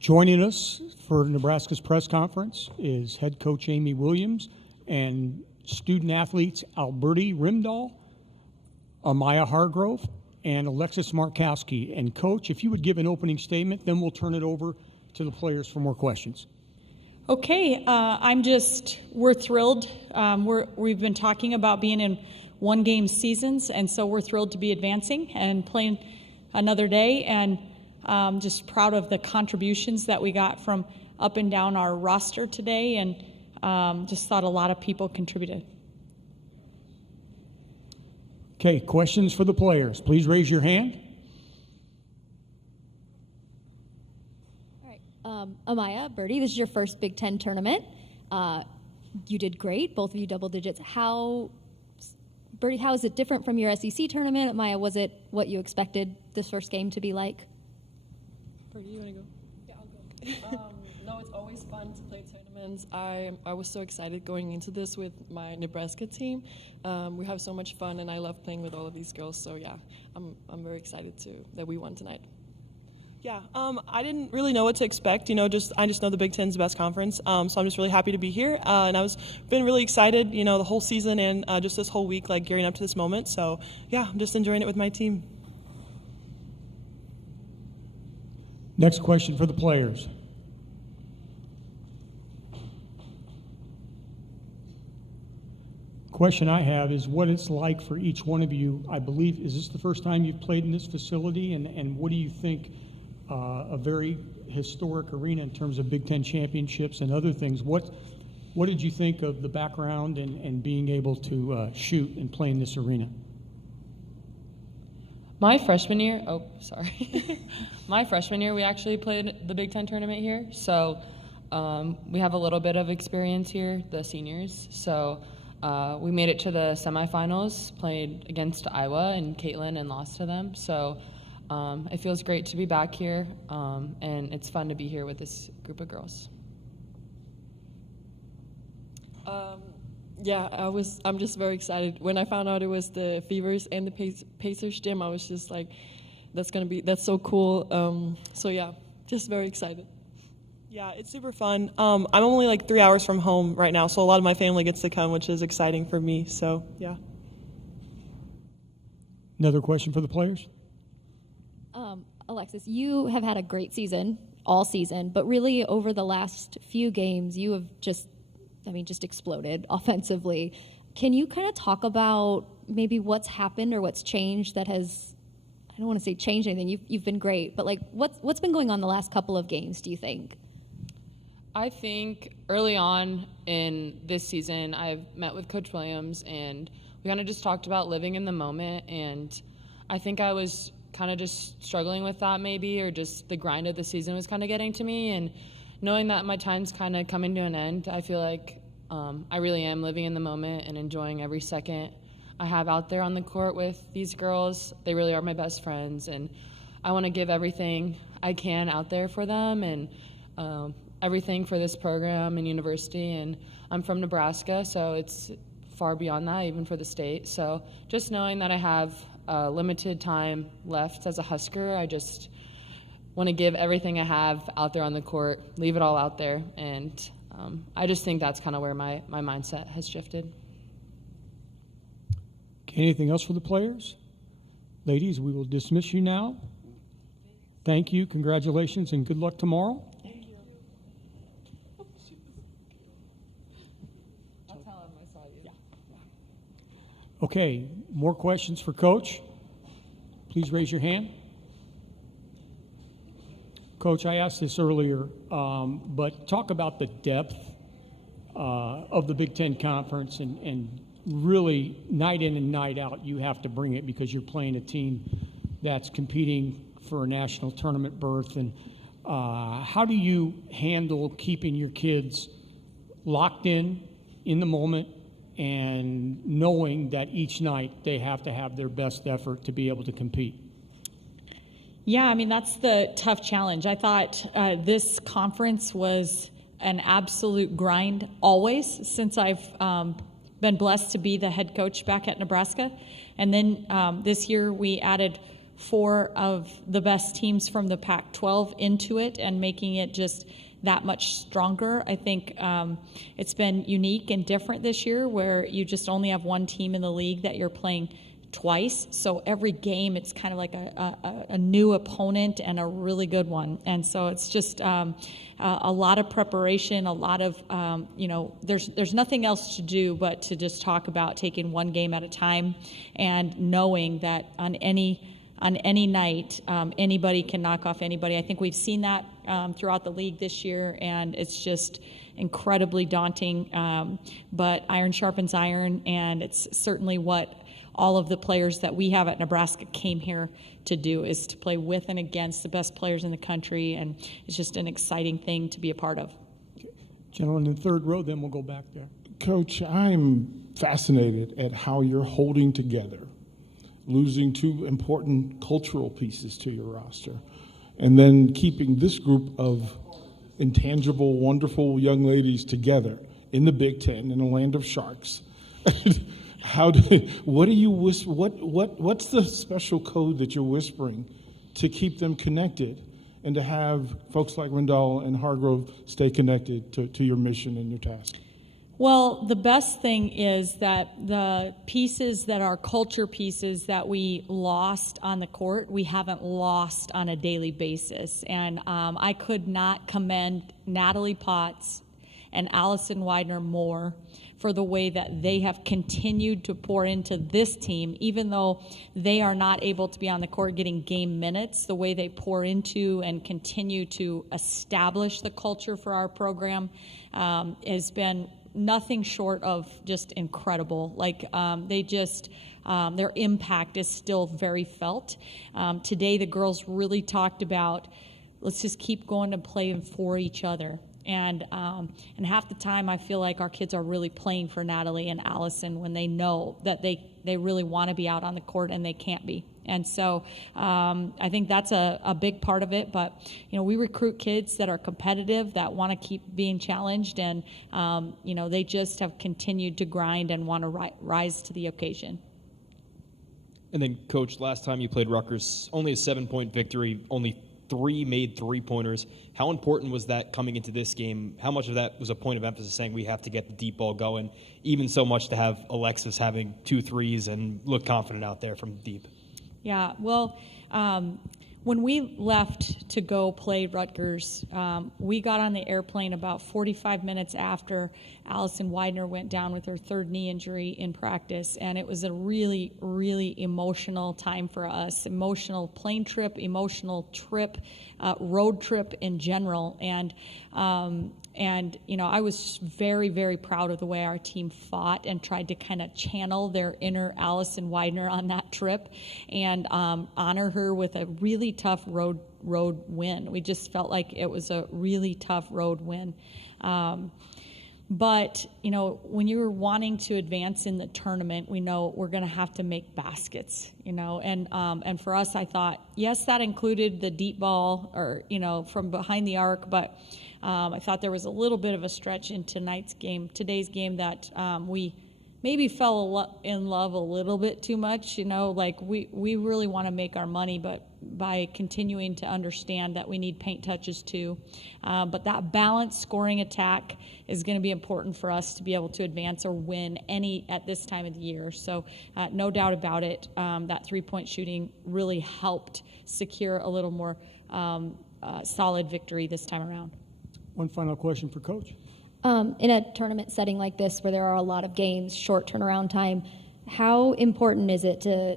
Joining us for Nebraska's press conference is head coach Amy Williams and student athletes Alberti Rimdahl, Amaya Hargrove, and Alexis Markowski. And Coach, if you would give an opening statement, then we'll turn it over to the players for more questions. Okay, we're thrilled. We've been talking about being in one-game seasons, and so we're thrilled to be advancing and playing another day, and just proud of the contributions that we got from up and down our roster today, and just thought a lot of people contributed. Okay, questions for the players. Please raise your hand. All right, Amaya, Bertie, this is your first Big Ten tournament. You did great, both of you double digits. Bertie, how is it different from your SEC tournament? Amaya, was it what you expected this first game to be like? Bertie, you want to go? Yeah, I'll go. No, it's always fun to play tournaments. I was so excited going into this with my Nebraska team. We have so much fun, and I love playing with all of these girls. So yeah, I'm very excited that we won tonight. Yeah, I didn't really know what to expect. I just know the Big Ten's the best conference. So I'm just really happy to be here, and been really excited. The whole season and just this whole week, like gearing up to this moment. So yeah, I'm just enjoying it with my team. Next question for the players. Question I have is what it's like for each one of you. I believe, is this the first time you've played in this facility? And what do you think, a very historic arena in terms of Big Ten championships and other things? What did you think of the background and being able to shoot and play in this arena? My freshman year, my freshman year we actually played the Big Ten tournament here. So we have a little bit of experience here, the seniors. So we made it to the semifinals, played against Iowa and Caitlin and lost to them. So it feels great to be back here, and it's fun to be here with this group of girls. Yeah, I'm just very excited. When I found out it was the Fevers and the Pacers gym, I was just like, that's so cool. So yeah, just very excited. Yeah, it's super fun. I'm only like 3 hours from home right now, so a lot of my family gets to come, which is exciting for me. So yeah. Another question for the players? Alexis, you have had a great season, all season, but really over the last few games, you have just exploded offensively. Can you kind of talk about maybe what's happened or what's changed that has, I don't want to say changed anything, you've been great, but like what's been going on the last couple of games, do you think? I think early on in this season, I've met with Coach Williams, and we kind of just talked about living in the moment, and I think I was kind of just struggling with that maybe, or just the grind of the season was kind of getting to me, and knowing that my time's kind of coming to an end, I feel like I really am living in the moment and enjoying every second I have out there on the court with these girls. They really are my best friends, and I want to give everything I can out there for them, and everything for this program and university. And I'm from Nebraska, so it's far beyond that, even for the state. So just knowing that I have limited time left as a Husker, I just want to give everything I have out there on the court, leave it all out there, and I just think that's kind of where my mindset has shifted. Okay, anything else for the players? Ladies, we will dismiss you now. Thank you, congratulations, and good luck tomorrow. Thank you. I'll tell him I saw you. Yeah. Okay, more questions for Coach? Please raise your hand. Coach, I asked this earlier, but talk about the depth of the Big Ten Conference, and really night in and night out you have to bring it because you're playing a team that's competing for a national tournament berth. And how do you handle keeping your kids locked in the moment and knowing that each night they have to have their best effort to be able to compete? Yeah, I mean, that's the tough challenge. I thought this conference was an absolute grind always since I've been blessed to be the head coach back at Nebraska. And then this year we added 4 of the best teams from the Pac-12 into it and making it just that much stronger. I think it's been unique and different this year where you just only have one team in the league that you're playing twice. So every game, it's kind of like a new opponent and a really good one. And so it's just a lot of preparation, a lot of, there's nothing else to do but to just talk about taking one game at a time and knowing that on any night, anybody can knock off anybody. I think we've seen that throughout the league this year, and it's just incredibly daunting. But iron sharpens iron, and it's certainly what all of the players that we have at Nebraska came here to do, is to play with and against the best players in the country, and it's just an exciting thing to be a part of. Gentlemen in the third row, then we'll go back there. Coach, I'm fascinated at how you're holding together, losing 2 important cultural pieces to your roster, and then keeping this group of intangible, wonderful young ladies together in the Big Ten, in a land of sharks. What's the special code that you're whispering to keep them connected and to have folks like Rendall and Hargrove stay connected to your mission and your task? Well, the best thing is that the pieces that are culture pieces that we lost on the court, we haven't lost on a daily basis. And I could not commend Natalie Potts and Allison Widener more for the way that they have continued to pour into this team, even though they are not able to be on the court getting game minutes. The way they pour into and continue to establish the culture for our program has been nothing short of just incredible. Their impact is still very felt. Today, the girls really talked about, let's just keep going and playing for each other. And half the time, I feel like our kids are really playing for Natalie and Allison when they know that they really want to be out on the court and they can't be. And so I think that's a big part of it. But, we recruit kids that are competitive, that want to keep being challenged, and, they just have continued to grind and want to rise to the occasion. And then, Coach, last time you played Rutgers, only a 7-point victory, only 3 made 3-pointers. How important was that coming into this game? How much of that was a point of emphasis saying we have to get the deep ball going, even so much to have Alexis having 2 threes and look confident out there from deep? Yeah, well, when we left to go play Rutgers, we got on the airplane about 45 minutes after Allison Widener went down with her 3rd knee injury in practice, and it was a really, really emotional time for us. Emotional plane trip, emotional trip, road trip in general, and I was very, very proud of the way our team fought and tried to kind of channel their inner Allison Widener on that trip and honor her with a really tough road win. We just felt like it was a really tough road win. But, when you're wanting to advance in the tournament, we know we're going to have to make baskets, and for us, I thought, yes, that included the deep ball or, from behind the arc, but I thought there was a little bit of a stretch in today's game that we maybe fell in love a little bit too much, we really want to make our money, but by continuing to understand that we need paint touches too. But that balanced scoring attack is going to be important for us to be able to advance or win any at this time of the year. So no doubt about it, that 3-point shooting really helped secure a little more solid victory this time around. One final question for Coach. In a tournament setting like this where there are a lot of games, short turnaround time, how important is it to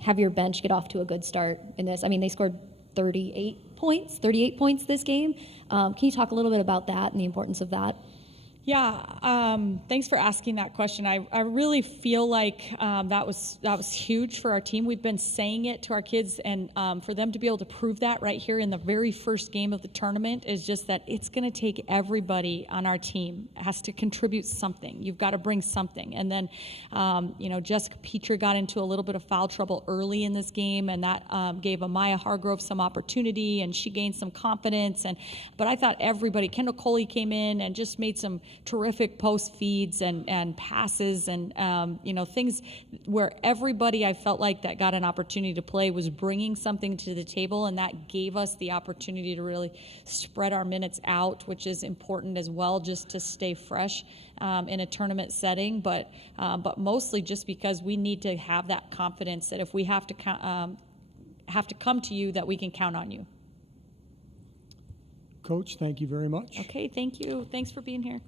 have your bench get off to a good start in this? I mean, they scored 38 points this game. Can you talk a little bit about that and the importance of that? Yeah, thanks for asking that question. I really feel like that was huge for our team. We've been saying it to our kids, and for them to be able to prove that right here in the very first game of the tournament is just that it's going to take everybody on our team has to contribute something. You've got to bring something. And then, Jessica Petra got into a little bit of foul trouble early in this game, and that gave Amaya Hargrove some opportunity, and she gained some confidence. But I thought everybody, Kendall Coley came in and just made some terrific post feeds and passes and, things where everybody I felt like that got an opportunity to play was bringing something to the table, and that gave us the opportunity to really spread our minutes out, which is important as well, just to stay fresh in a tournament setting, but mostly just because we need to have that confidence that if we have to come to you, that we can count on you. Coach, thank you very much. Okay, thank you. Thanks for being here.